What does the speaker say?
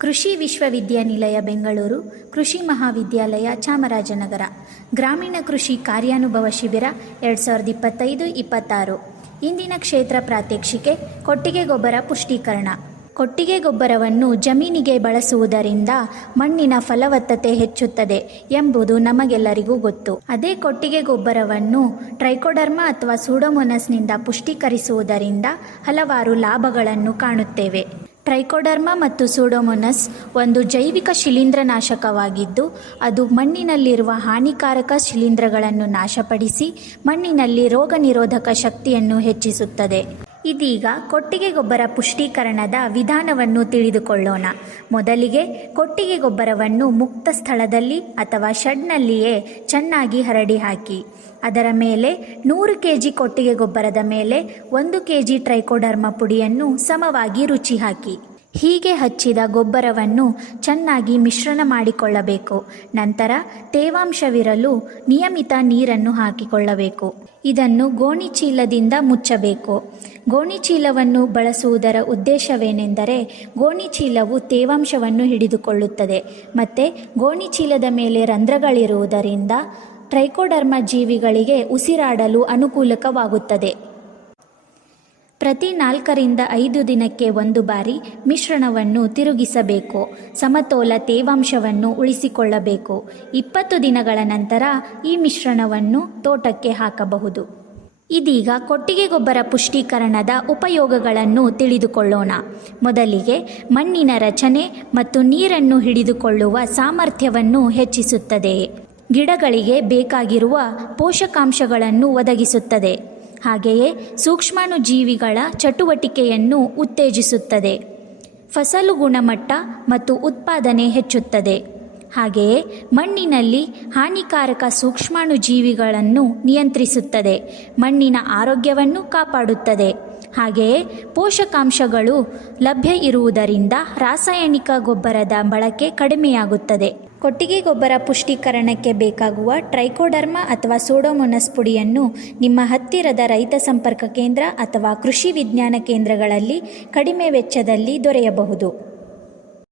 ಕೃಷಿ ವಿಶ್ವವಿದ್ಯಾನಿಲಯ ಬೆಂಗಳೂರು, ಕೃಷಿ ಮಹಾವಿದ್ಯಾಲಯ ಚಾಮರಾಜನಗರ, ಗ್ರಾಮೀಣ ಕೃಷಿ ಕಾರ್ಯಾನುಭವ ಶಿಬಿರ ಎರಡು ಸಾವಿರದ ಇಪ್ಪತ್ತೈದು, ಇಪ್ಪತ್ತಾರು. ಇಂದಿನ ಕ್ಷೇತ್ರ ಪ್ರಾತ್ಯಕ್ಷಿಕೆ, ಕೊಟ್ಟಿಗೆ ಗೊಬ್ಬರ ಪುಷ್ಟೀಕರಣ. ಕೊಟ್ಟಿಗೆ ಗೊಬ್ಬರವನ್ನು ಜಮೀನಿಗೆ ಬಳಸುವುದರಿಂದ ಮಣ್ಣಿನ ಫಲವತ್ತತೆ ಹೆಚ್ಚುತ್ತದೆ ಎಂಬುದು ನಮಗೆಲ್ಲರಿಗೂ ಗೊತ್ತು. ಅದೇ ಕೊಟ್ಟಿಗೆ ಗೊಬ್ಬರವನ್ನು ಟ್ರೈಕೋಡರ್ಮಾ ಅಥವಾ ಸೂಡೋಮೊನಸ್ನಿಂದ ಪುಷ್ಟೀಕರಿಸುವುದರಿಂದ ಹಲವಾರು ಲಾಭಗಳನ್ನು ಕಾಣುತ್ತೇವೆ. ಟ್ರೈಕೋಡರ್ಮಾ ಮತ್ತು ಸೂಡೋಮೊನಸ್ ಒಂದು ಜೈವಿಕ ಶಿಲೀಂಧ್ರನಾಶಕವಾಗಿದ್ದು, ಅದು ಮಣ್ಣಿನಲ್ಲಿರುವ ಹಾನಿಕಾರಕ ಶಿಲೀಂಧ್ರಗಳನ್ನು ನಾಶಪಡಿಸಿ ಮಣ್ಣಿನಲ್ಲಿ ರೋಗ ನಿರೋಧಕ ಶಕ್ತಿಯನ್ನು ಹೆಚ್ಚಿಸುತ್ತದೆ. ಇದೀಗ ಕೊಟ್ಟಿಗೆ ಗೊಬ್ಬರ ಪುಷ್ಟೀಕರಣದ ವಿಧಾನವನ್ನು ತಿಳಿದುಕೊಳ್ಳೋಣ. ಮೊದಲಿಗೆ ಕೊಟ್ಟಿಗೆ ಗೊಬ್ಬರವನ್ನು ಮುಕ್ತ ಸ್ಥಳದಲ್ಲಿ ಅಥವಾ ಶೆಡ್ನಲ್ಲಿಯೇ ಚೆನ್ನಾಗಿ ಹರಡಿ ಹಾಕಿ. ಅದರ ಮೇಲೆ ನೂರು ಕೆ ಜಿ ಕೊಟ್ಟಿಗೆ ಗೊಬ್ಬರದ ಮೇಲೆ ಒಂದು ಕೆ ಜಿ ಟ್ರೈಕೋಡರ್ಮ ಪುಡಿಯನ್ನು ಸಮವಾಗಿ ರುಚಿ ಹಾಕಿ ಹೀಗೆ ಹಚ್ಚಿದ ಗೊಬ್ಬರವನ್ನು ಚೆನ್ನಾಗಿ ಮಿಶ್ರಣ ಮಾಡಿಕೊಳ್ಳಬೇಕು. ನಂತರ ತೇವಾಂಶವಿರಲು ನಿಯಮಿತ ನೀರನ್ನು ಹಾಕಿಕೊಳ್ಳಬೇಕು. ಇದನ್ನು ಗೋಣಿಚೀಲದಿಂದ ಮುಚ್ಚಬೇಕು. ಗೋಣಿಚೀಲವನ್ನು ಬಳಸುವುದರ ಉದ್ದೇಶವೇನೆಂದರೆ ಗೋಣಿಚೀಲವು ತೇವಾಂಶವನ್ನು ಹಿಡಿದುಕೊಳ್ಳುತ್ತದೆ. ಮತ್ತು ಗೋಣಿಚೀಲದ ಮೇಲೆ ರಂಧ್ರಗಳಿರುವುದರಿಂದ ಟ್ರೈಕೋಡರ್ಮ ಜೀವಿಗಳಿಗೆ ಉಸಿರಾಡಲು ಅನುಕೂಲಕವಾಗುತ್ತದೆ. ಪ್ರತಿ ನಾಲ್ಕರಿಂದ ಐದು ದಿನಕ್ಕೆ ಒಂದು ಬಾರಿ ಮಿಶ್ರಣವನ್ನು ತಿರುಗಿಸಬೇಕು. ಸಮತೋಲ ತೇವಾಂಶವನ್ನು ಉಳಿಸಿಕೊಳ್ಳಬೇಕು. ಇಪ್ಪತ್ತು ದಿನಗಳ ನಂತರ ಈ ಮಿಶ್ರಣವನ್ನು ತೋಟಕ್ಕೆ ಹಾಕಬಹುದು. ಇದೀಗ ಕೊಟ್ಟಿಗೆ ಗೊಬ್ಬರ ಪುಷ್ಟೀಕರಣದ ಉಪಯೋಗಗಳನ್ನು ತಿಳಿದುಕೊಳ್ಳೋಣ. ಮೊದಲಿಗೆ ಮಣ್ಣಿನ ರಚನೆ ಮತ್ತು ನೀರನ್ನು ಹಿಡಿದುಕೊಳ್ಳುವ ಸಾಮರ್ಥ್ಯವನ್ನು ಹೆಚ್ಚಿಸುತ್ತದೆ. ಗಿಡಗಳಿಗೆ ಬೇಕಾಗಿರುವ ಪೋಷಕಾಂಶಗಳನ್ನು ಒದಗಿಸುತ್ತದೆ. ಹಾಗೆಯೇ ಸೂಕ್ಷ್ಮಾಣು ಜೀವಿಗಳ ಚಟುವಟಿಕೆಯನ್ನು ಉತ್ತೇಜಿಸುತ್ತದೆ. ಫಸಲು ಗುಣಮಟ್ಟ ಮತ್ತು ಉತ್ಪಾದನೆ ಹೆಚ್ಚುತ್ತದೆ. ಹಾಗೆಯೇ ಮಣ್ಣಿನಲ್ಲಿ ಹಾನಿಕಾರಕ ಸೂಕ್ಷ್ಮಾಣು ಜೀವಿಗಳನ್ನು ನಿಯಂತ್ರಿಸುತ್ತದೆ. ಮಣ್ಣಿನ ಆರೋಗ್ಯವನ್ನು ಕಾಪಾಡುತ್ತದೆ. ಹಾಗೆಯೇ ಪೋಷಕಾಂಶಗಳು ಲಭ್ಯ ಇರುವುದರಿಂದ ರಾಸಾಯನಿಕ ಗೊಬ್ಬರದ ಬಳಕೆ ಕಡಿಮೆಯಾಗುತ್ತದೆ. ಕೊಟ್ಟಿಗೆ ಗೊಬ್ಬರ ಪುಷ್ಟೀಕರಣಕ್ಕೆ ಬೇಕಾಗುವ ಟ್ರೈಕೋಡರ್ಮ ಅಥವಾ ಸೋಡೋಮೊನಸ್ ಪುಡಿಯನ್ನು ನಿಮ್ಮ ಹತ್ತಿರದ ರೈತ ಸಂಪರ್ಕ ಕೇಂದ್ರ ಅಥವಾ ಕೃಷಿ ವಿಜ್ಞಾನ ಕೇಂದ್ರಗಳಲ್ಲಿ ಕಡಿಮೆ ವೆಚ್ಚದಲ್ಲಿ ದೊರೆಯಬಹುದು.